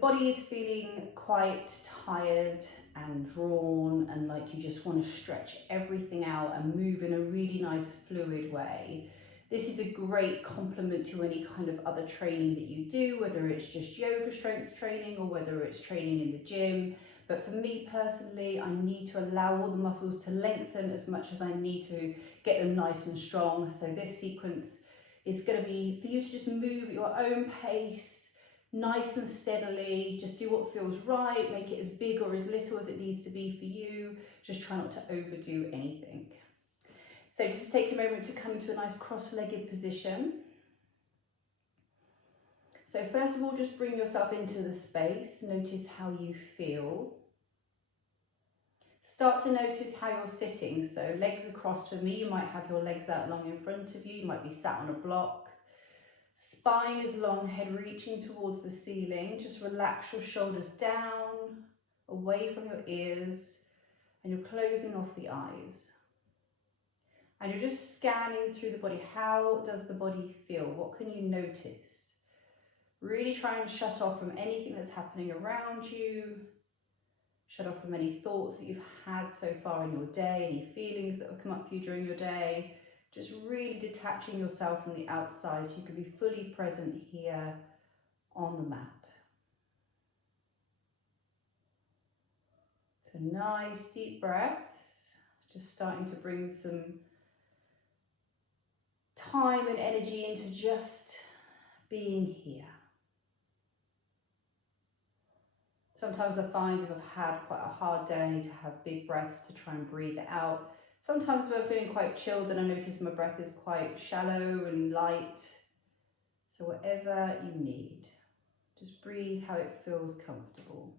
body is feeling quite tired and drawn and like you just want to stretch everything out and move in a really nice fluid way, this is a great complement to any kind of other training that you do, whether it's just yoga strength training or whether it's training in the gym. But for me personally, I need to allow all the muscles to lengthen as much as I need to get them nice and strong. So this sequence is going to be for you to just move at your own pace, nice and steadily. Just do what feels right, make it as big or as little as it needs to be for you. Just try not to overdo anything. So just take a moment to come into a nice cross-legged position. So first of all, just bring yourself into the space. Notice how you feel. Start to notice how you're sitting. So legs across. For me, you might have your legs out long in front of you. You might be sat on a block. Spine is long, head reaching towards the ceiling. Just relax your shoulders down, away from your ears, and you're closing off the eyes. And you're just scanning through the body. How does the body feel? What can you notice? Really try and shut off from anything that's happening around you. Shut off from any thoughts that you've had so far in your day, any feelings that have come up for you during your day. Just really detaching yourself from the outside so you can be fully present here on the mat. So nice deep breaths, just starting to bring some time and energy into just being here. Sometimes I find if I've had quite a hard day, I need to have big breaths to try and breathe it out. Sometimes when I'm feeling quite chilled, then I notice my breath is quite shallow and light. So whatever you need, just breathe how it feels comfortable.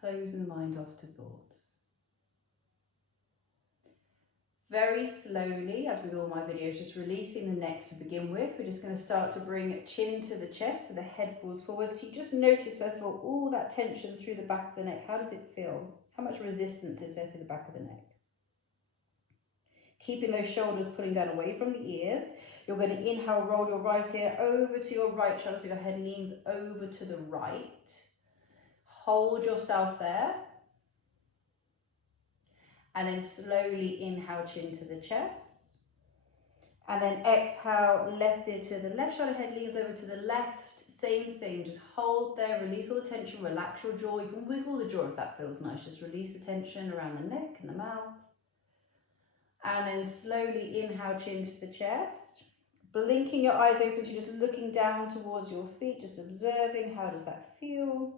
Closing the mind off to thoughts. Very slowly, as with all my videos, just releasing the neck to begin with. We're just going to start to bring chin to the chest so the head falls forward. So you just notice, first of all that tension through the back of the neck. How does it feel? How much resistance is there through the back of the neck? Keeping those shoulders pulling down away from the ears. You're going to inhale, roll your right ear over to your right shoulder so your head leans over to the right. Hold yourself there. And then slowly inhale, chin to the chest. And then exhale, left ear to the left shoulder, head leans over to the left. Same thing, just hold there, release all the tension, relax your jaw. You can wiggle the jaw if that feels nice. Just release the tension around the neck and the mouth. And then slowly inhale, chin to the chest. Blinking your eyes open, so you're just looking down towards your feet, just observing how does that feel.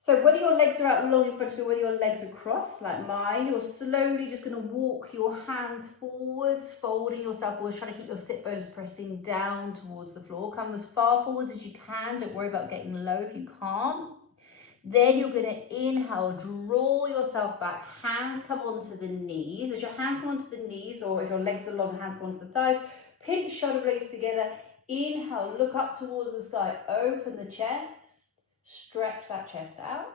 So whether your legs are out long in front of you, whether your legs are crossed like mine, you're slowly just going to walk your hands forwards, folding yourself forwards, trying to keep your sit bones pressing down towards the floor. Come as far forwards as you can. Don't worry about getting low if you can't. Then you're going to inhale, draw yourself back, hands come onto the knees. As your hands come onto the knees, or if your legs are long, hands come onto the thighs, pinch shoulder blades together. Inhale, look up towards the sky, open the chest, stretch that chest out.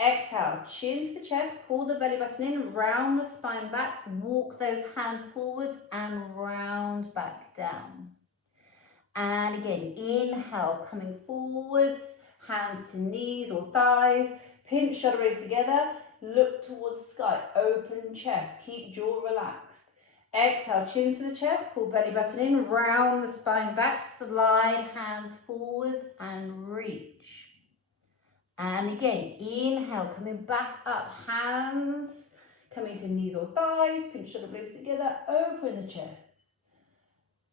Exhale, chin to the chest, pull the belly button in, round the spine back, walk those hands forwards and round back down. And again, inhale, coming forwards, hands to knees or thighs, pinch shoulder blades together, look towards sky, open chest, keep jaw relaxed. Exhale, chin to the chest, pull belly button in, round the spine back, slide hands forwards and reach. And again, inhale, coming back up, hands coming to knees or thighs, pinch shoulder blades together, open the chest.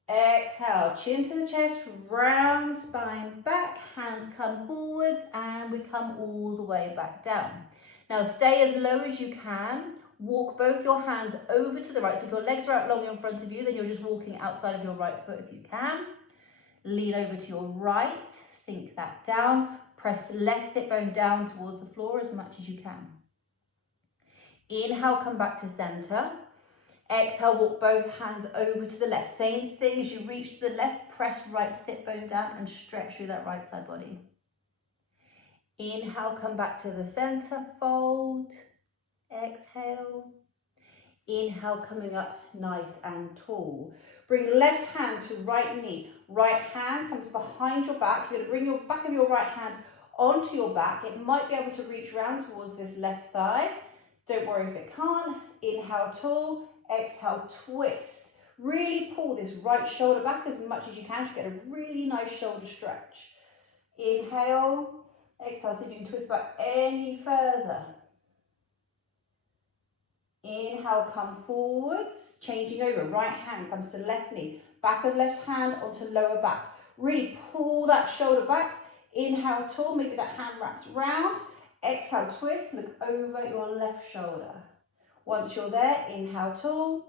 Exhale, chin to the chest, round spine back, hands come forwards, and we come all the way back down. Now stay as low as you can. Walk both your hands over to the right. So if your legs are out long in front of you, then you're just walking outside of your right foot if you can. Lean over to your right, sink that down. Press left sit bone down towards the floor as much as you can. Inhale, come back to center. Exhale, walk both hands over to the left. Same thing as you reach to the left, press right sit bone down and stretch through that right side body. Inhale, come back to the center, fold. Exhale. Inhale, coming up nice and tall. Bring left hand to right knee. Right hand comes behind your back. You're going to bring your back of your right hand onto your back. It might be able to reach around towards this left thigh. Don't worry if it can't. Inhale, tall. Exhale, twist. Really pull this right shoulder back as much as you can to get a really nice shoulder stretch. Inhale. Exhale, see if you can twist back any further. Inhale, come forwards, changing over. Right hand comes to left knee. Back of left hand onto lower back. Really pull that shoulder back. Inhale, tall. Maybe that hand wraps round. Exhale, twist. Look over your left shoulder. Once you're there, inhale, tall.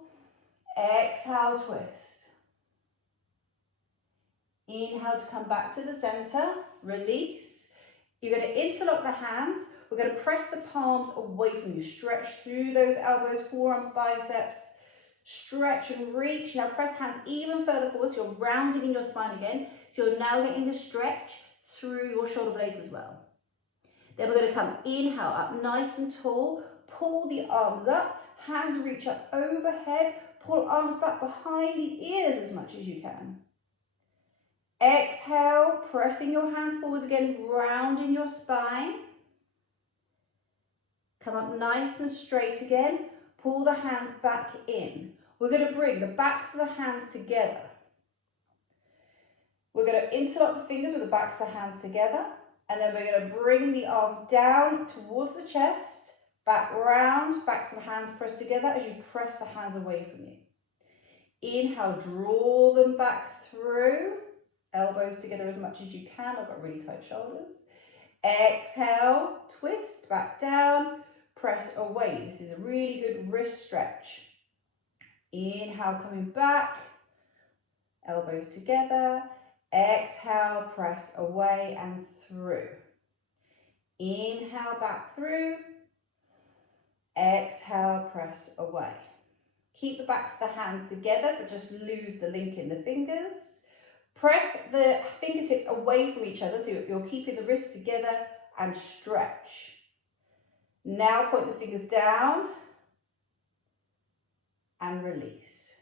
Exhale, twist. Inhale to come back to the center. Release. You're going to interlock the hands. We're going to press the palms away from you. Stretch through those elbows, forearms, biceps. Stretch and reach. Now press hands even further forward. So you're rounding in your spine again. So you're now getting the stretch through your shoulder blades as well. Then we're going to come inhale up nice and tall. Pull the arms up. Hands reach up overhead. Pull arms back behind the ears as much as you can. Exhale, pressing your hands forwards again, rounding your spine. Come up nice and straight again. Pull the hands back in. We're going to bring the backs of the hands together. We're going to interlock the fingers with the backs of the hands together. And then we're going to bring the arms down towards the chest. Back round, backs of the hands pressed together as you press the hands away from you. Inhale, draw them back through. Elbows together as much as you can. I've got really tight shoulders. Exhale, twist back down, press away. This is a really good wrist stretch. Inhale, coming back, elbows together. Exhale, press away and through. Inhale, back through. Exhale, press away. Keep the backs of the hands together, but just lose the link in the fingers. Press the fingertips away from each other so you're keeping the wrists together and stretch. Now point the fingers down and release.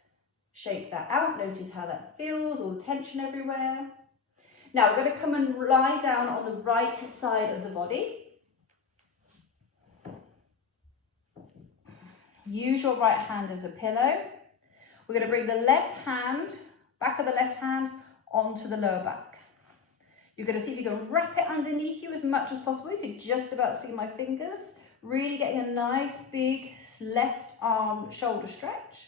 Shake that out. Notice how that feels, all the tension everywhere. Now we're going to come and lie down on the right side of the body. Use your right hand as a pillow. We're going to bring the left hand, back of the left hand, onto the lower back. You're going to see if you can wrap it underneath you as much as possible. You can just about see my fingers. Really getting a nice big left arm shoulder stretch.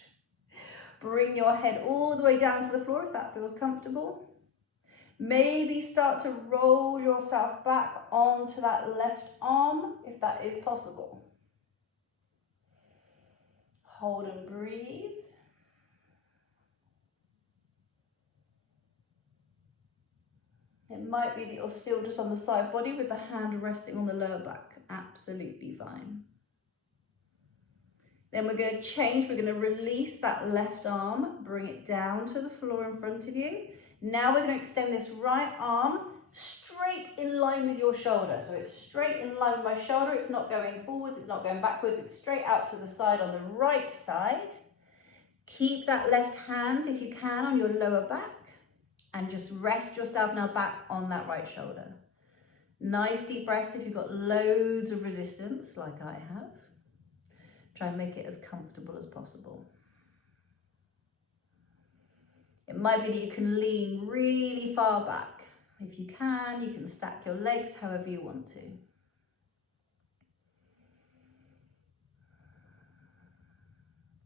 Bring your head all the way down to the floor if that feels comfortable. Maybe start to roll yourself back onto that left arm if that is possible. Hold and breathe. It might be that you're still just on the side body with the hand resting on the lower back. Absolutely fine. Then we're going to change. We're going to release that left arm, bring it down to the floor in front of you. Now we're going to extend this right arm straight in line with your shoulder. So it's straight in line with my shoulder. It's not going forwards, it's not going backwards. It's straight out to the side on the right side. Keep that left hand, if you can, on your lower back. And just rest yourself now back on that right shoulder. Nice deep breaths if you've got loads of resistance, like I have. Try and make it as comfortable as possible. It might be that you can lean really far back. If you can stack your legs however you want to.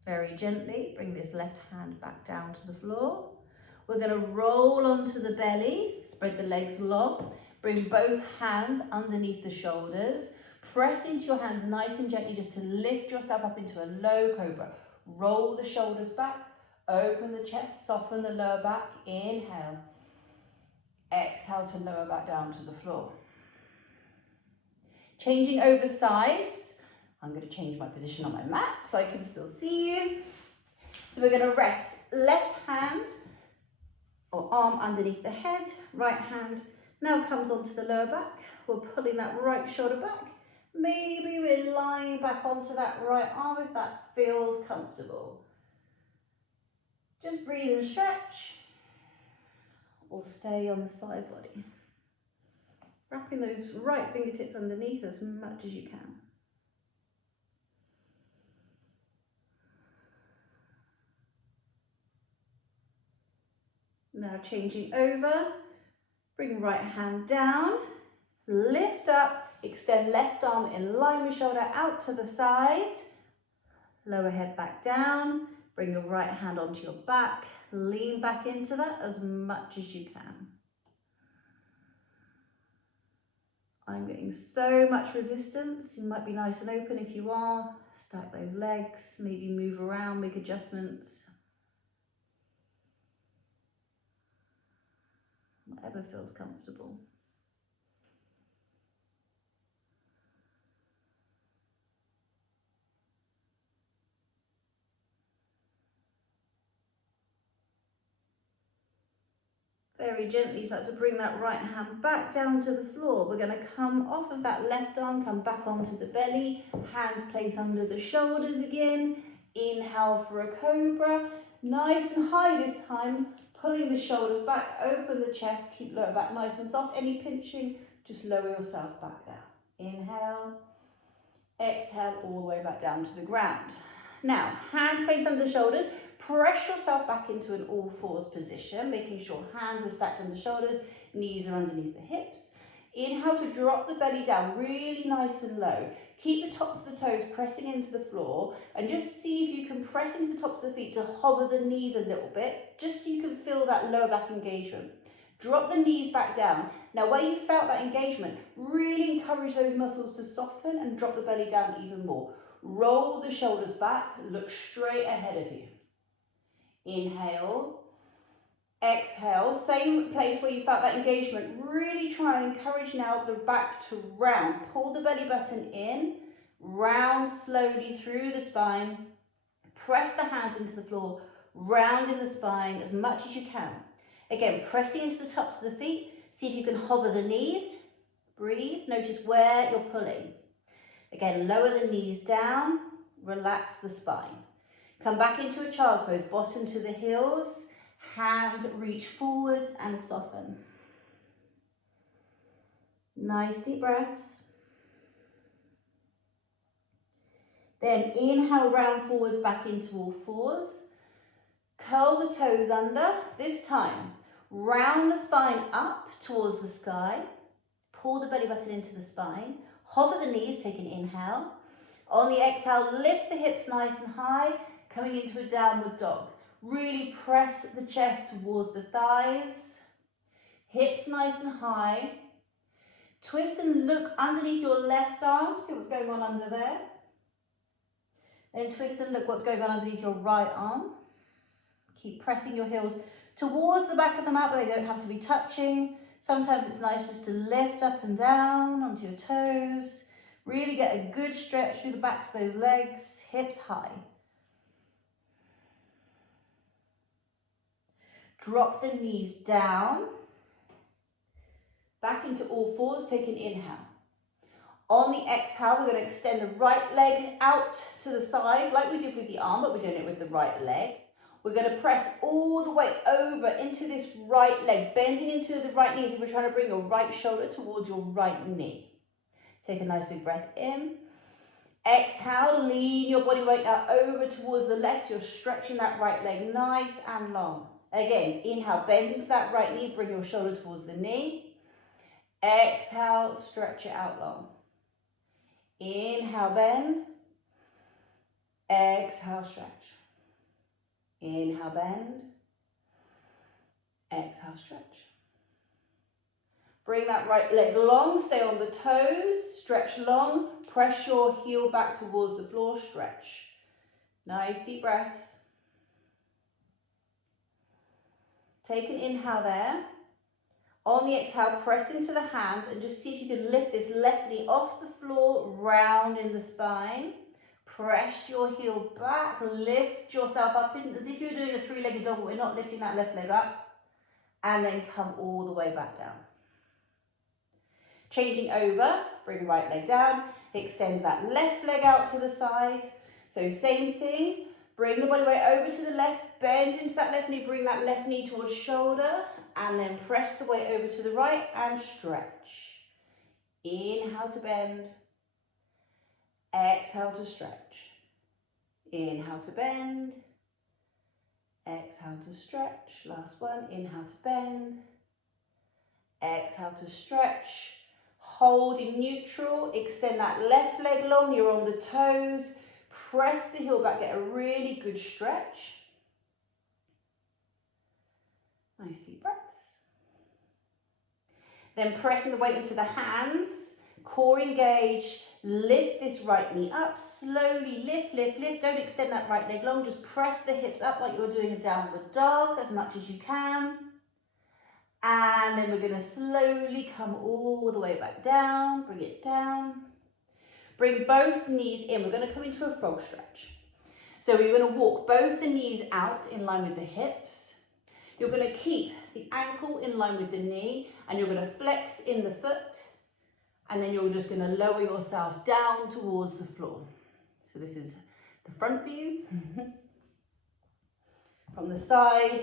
Very gently, bring this left hand back down to the floor. We're going to roll onto the belly, spread the legs long, bring both hands underneath the shoulders, press into your hands nice and gently just to lift yourself up into a low cobra. Roll the shoulders back, open the chest, soften the lower back, inhale. Exhale to lower back down to the floor. Changing over sides, I'm going to change my position on my mat so I can still see you. So we're going to rest left hand or arm underneath the head, right hand now comes onto the lower back. We're pulling that right shoulder back Maybe we're lying back onto that right arm if that feels comfortable. Just breathe and stretch, or stay on the side body. Wrapping those right fingertips underneath as much as you can. Now changing over, bring right hand down, lift up, extend left arm in line with shoulder out to the side, lower head back down, bring your right hand onto your back, lean back into that as much as you can. I'm getting so much resistance. You might be nice and open if you are. Stack those legs, maybe move around, make adjustments. Whatever feels comfortable. Very gently start to bring that right hand back down to the floor. We're going to come off of that left arm, come back onto the belly, hands placed under the shoulders again. Inhale for a cobra, nice and high this time, pulling the shoulders back, open the chest, keep lower back nice and soft. Any pinching, just lower yourself back down. Inhale, exhale all the way back down to the ground. Now, hands placed under the shoulders, press yourself back into an all fours position, making sure hands are stacked under the shoulders, knees are underneath the hips. Inhale to drop the belly down really nice and low. Keep the tops of the toes pressing into the floor and just see if you can press into the tops of the feet to hover the knees a little bit, just so you can feel that lower back engagement. Drop the knees back down. Now where you felt that engagement, really encourage those muscles to soften and drop the belly down even more. Roll the shoulders back, look straight ahead of you. Inhale, exhale, same place where you felt that engagement. Really try and encourage now the back to round. Pull the belly button in, round slowly through the spine. Press the hands into the floor, round in the spine as much as you can. Again, pressing into the tops of the feet. See if you can hover the knees. Breathe, notice where you're pulling. Again, lower the knees down, relax the spine. Come back into a child's pose, bottom to the heels, hands reach forwards and soften. Nice deep breaths. Then inhale, round forwards back into all fours. Curl the toes under. This time, round the spine up towards the sky. Pull the belly button into the spine. Hover the knees, take an inhale. On the exhale, lift the hips nice and high, coming into a downward dog. Really press the chest towards the thighs. Hips nice and high. Twist and look underneath your left arm, see what's going on under there. Then twist and look what's going on underneath your right arm. Keep pressing your heels towards the back of the mat, but they don't have to be touching. Sometimes it's nice just to lift up and down onto your toes. Really get a good stretch through the backs of those legs, hips high. Drop the knees down. Back into all fours, take an inhale. On the exhale, we're going to extend the right leg out to the side, like we did with the arm, but we're doing it with the right leg. We're going to press all the way over into this right leg, bending into the right knees. If we're trying to bring your right shoulder towards your right knee. Take a nice big breath in. Exhale, lean your body weight now over towards the left. So you're stretching that right leg nice and long. Again, inhale, bend into that right knee, bring your shoulder towards the knee. Exhale, stretch it out long. Inhale, bend. Exhale, stretch. Inhale, bend. Exhale, stretch. Bring that right leg long, stay on the toes, stretch long, press your heel back towards the floor, stretch. Nice deep breaths. Take an inhale there. On the exhale, press into the hands and just see if you can lift this left knee off the floor, round in the spine. Press your heel back, lift yourself up in, as if you're doing a three-legged dog, but we're not lifting that left leg up. And then come all the way back down. Changing over, bring right leg down. Extend that left leg out to the side. So same thing, bring the body weight over to the left, bend into that left knee, bring that left knee towards shoulder, and then press the weight over to the right and stretch. Inhale to bend, exhale to stretch. Inhale to bend, exhale to stretch. Last one, inhale to bend, exhale to stretch. Hold in neutral, extend that left leg long, you're on the toes, press the heel back, get a really good stretch. Nice deep breaths. Then pressing the weight into the hands, core engage, lift this right knee up, slowly lift, lift, lift. Don't extend that right leg long, just press the hips up like you're doing a downward dog as much as you can. And then we're going to slowly come all the way back down, bring it down. Bring both knees in, we're going to come into a frog stretch. So you're going to walk both the knees out in line with the hips. You're going to keep the ankle in line with the knee, and you're going to flex in the foot, and then you're just going to lower yourself down towards the floor. So this is the front view. From the side,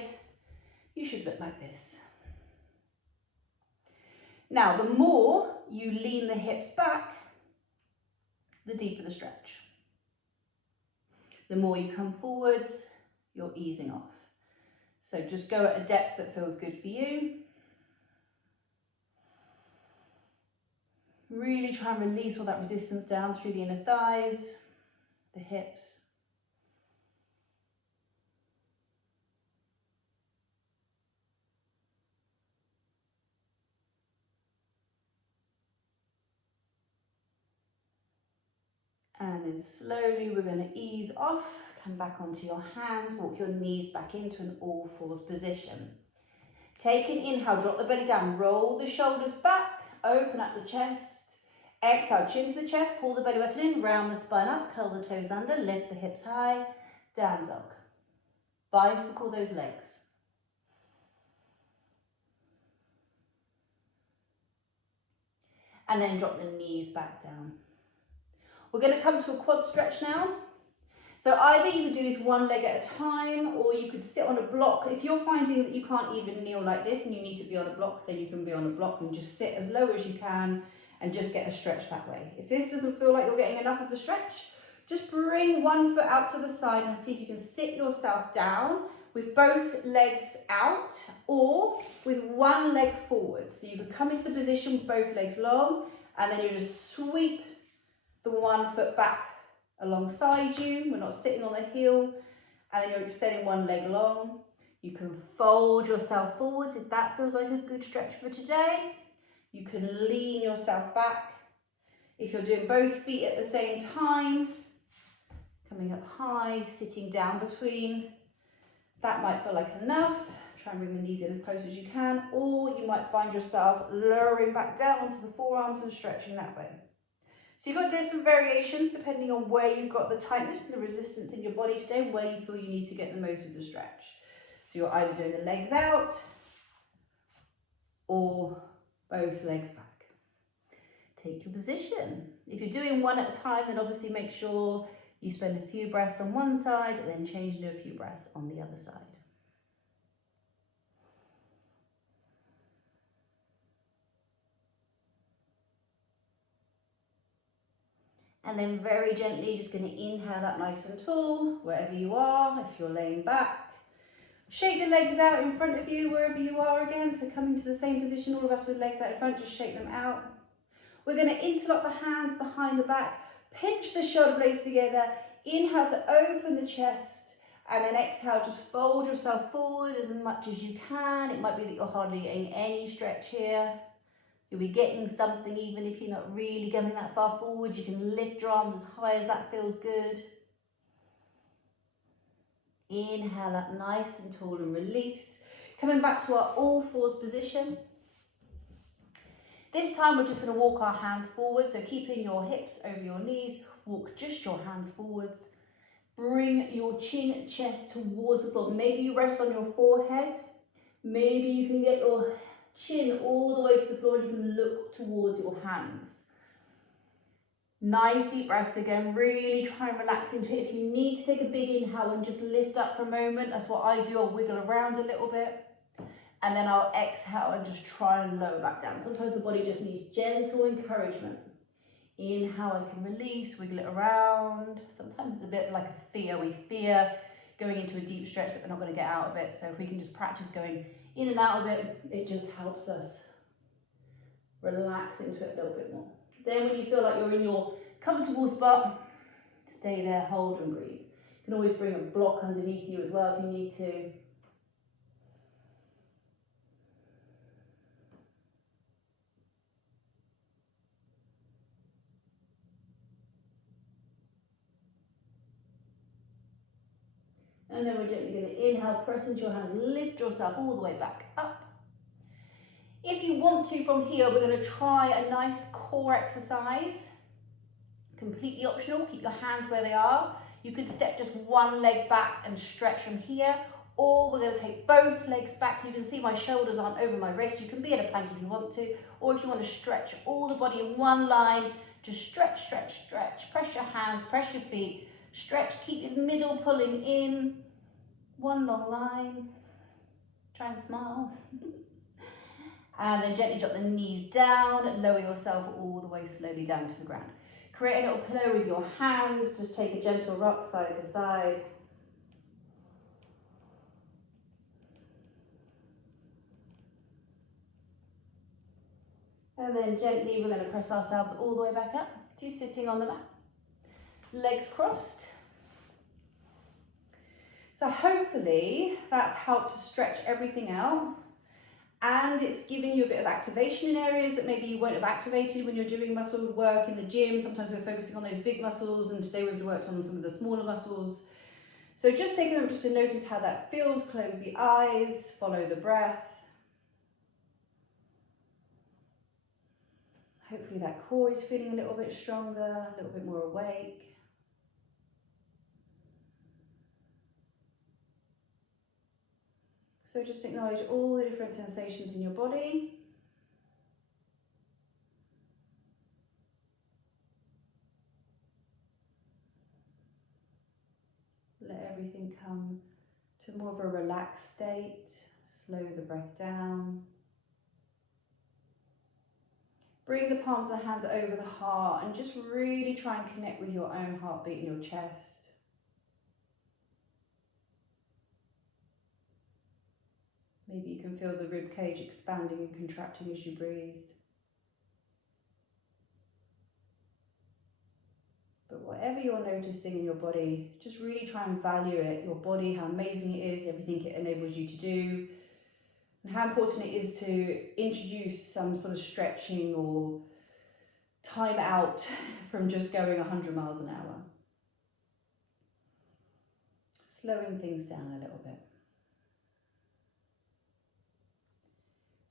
you should look like this. Now, the more you lean the hips back, the deeper the stretch. The more you come forwards, you're easing off. So just go at a depth that feels good for you. Really try and release all that resistance down through the inner thighs, the hips. And then slowly we're going to ease off, come back onto your hands, walk your knees back into an all fours position. Take an inhale, drop the belly down, roll the shoulders back, open up the chest. Exhale, chin to the chest, pull the belly button in, round the spine up, curl the toes under, lift the hips high, down dog. Bicycle those legs. And then drop the knees back down. We're going to come to a quad stretch now. So either you could do this one leg at a time, or you could sit on a block. If you're finding that you can't even kneel like this and you need to be on a block, then you can be on a block and just sit as low as you can and just get a stretch that way. If this doesn't feel like you're getting enough of a stretch, just bring one foot out to the side and see if you can sit yourself down with both legs out or with one leg forward. So you could come into the position with both legs long, and then you just sweep the one foot back alongside you. We're not sitting on the heel, and then you're extending one leg long. You can fold yourself forwards if that feels like a good stretch for today. You can lean yourself back. If you're doing both feet at the same time, coming up high, sitting down between, that might feel like enough. Try and bring the knees in as close as you can, or you might find yourself lowering back down to the forearms and stretching that way. So you've got different variations depending on where you've got the tightness and the resistance in your body today, where you feel you need to get the most of the stretch. So you're either doing the legs out or both legs back. Take your position. If you're doing one at a time, then obviously make sure you spend a few breaths on one side and then change into a few breaths on the other side. And then very gently, just going to inhale that nice and tall, wherever you are, if you're laying back. Shake the legs out in front of you, wherever you are again. So coming to the same position, all of us with legs out in front, just shake them out. We're going to interlock the hands behind the back, pinch the shoulder blades together, inhale to open the chest, and then exhale, just fold yourself forward as much as you can. It might be that you're hardly getting any stretch here. You'll be getting something even if you're not really going that far forward. You can lift your arms as high as that feels good. Inhale up nice and tall and release. Coming back to our all fours position. This time we're just going to walk our hands forward. So keeping your hips over your knees, walk just your hands forwards. Bring your chin, chest towards the floor. Maybe you rest on your forehead. Maybe you can get your chin all the way to the floor and you can look towards your hands. Nice deep breaths again, really try and relax into it. If you need to take a big inhale and just lift up for a moment, that's what I do. I'll wiggle around a little bit and then I'll exhale and just try and lower back down. Sometimes the body just needs gentle encouragement. Inhale, I can release, wiggle it around. Sometimes it's a bit like a fear. We fear going into a deep stretch that we're not going to get out of it. So if we can just practice going in and out of it, it just helps us relax into it a little bit more. Then when you feel like you're in your comfortable spot, stay there, hold and breathe. You can always bring a block underneath you as well if you need to. And then we're gently going to inhale, press into your hands, lift yourself all the way back up. If you want to, from here, we're going to try a nice core exercise. Completely optional, keep your hands where they are. You could step just one leg back and stretch from here, or we're going to take both legs back. You can see my shoulders aren't over my wrists. You can be in a plank if you want to, or if you want to stretch all the body in one line, just stretch, stretch, stretch. Press your hands, press your feet, stretch, keep your middle pulling in. One long line. Try and smile. And then gently drop the knees down, lower yourself all the way slowly down to the ground. Create a little pillow with your hands, just take a gentle rock side to side. And then gently we're going to press ourselves all the way back up to sitting on the mat. Legs crossed. So hopefully that's helped to stretch everything out. And it's giving you a bit of activation in areas that maybe you won't have activated when you're doing muscle work in the gym. Sometimes we're focusing on those big muscles, and today we've worked on some of the smaller muscles. So just take a moment just to notice how that feels. Close the eyes, follow the breath. Hopefully that core is feeling a little bit stronger, a little bit more awake. So just acknowledge all the different sensations in your body. Let everything come to more of a relaxed state. Slow the breath down. Bring the palms of the hands over the heart and just really try and connect with your own heartbeat in your chest. Maybe you can feel the rib cage expanding and contracting as you breathe. But whatever you're noticing in your body, just really try and value it, your body, how amazing it is, everything it enables you to do, and how important it is to introduce some sort of stretching or time out from just going 100 miles an hour. Slowing things down a little bit.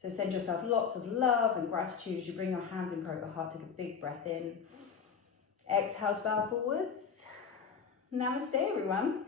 So send yourself lots of love and gratitude as you bring your hands in front of your heart. Take a big breath in. Exhale to bow forwards. Namaste, everyone.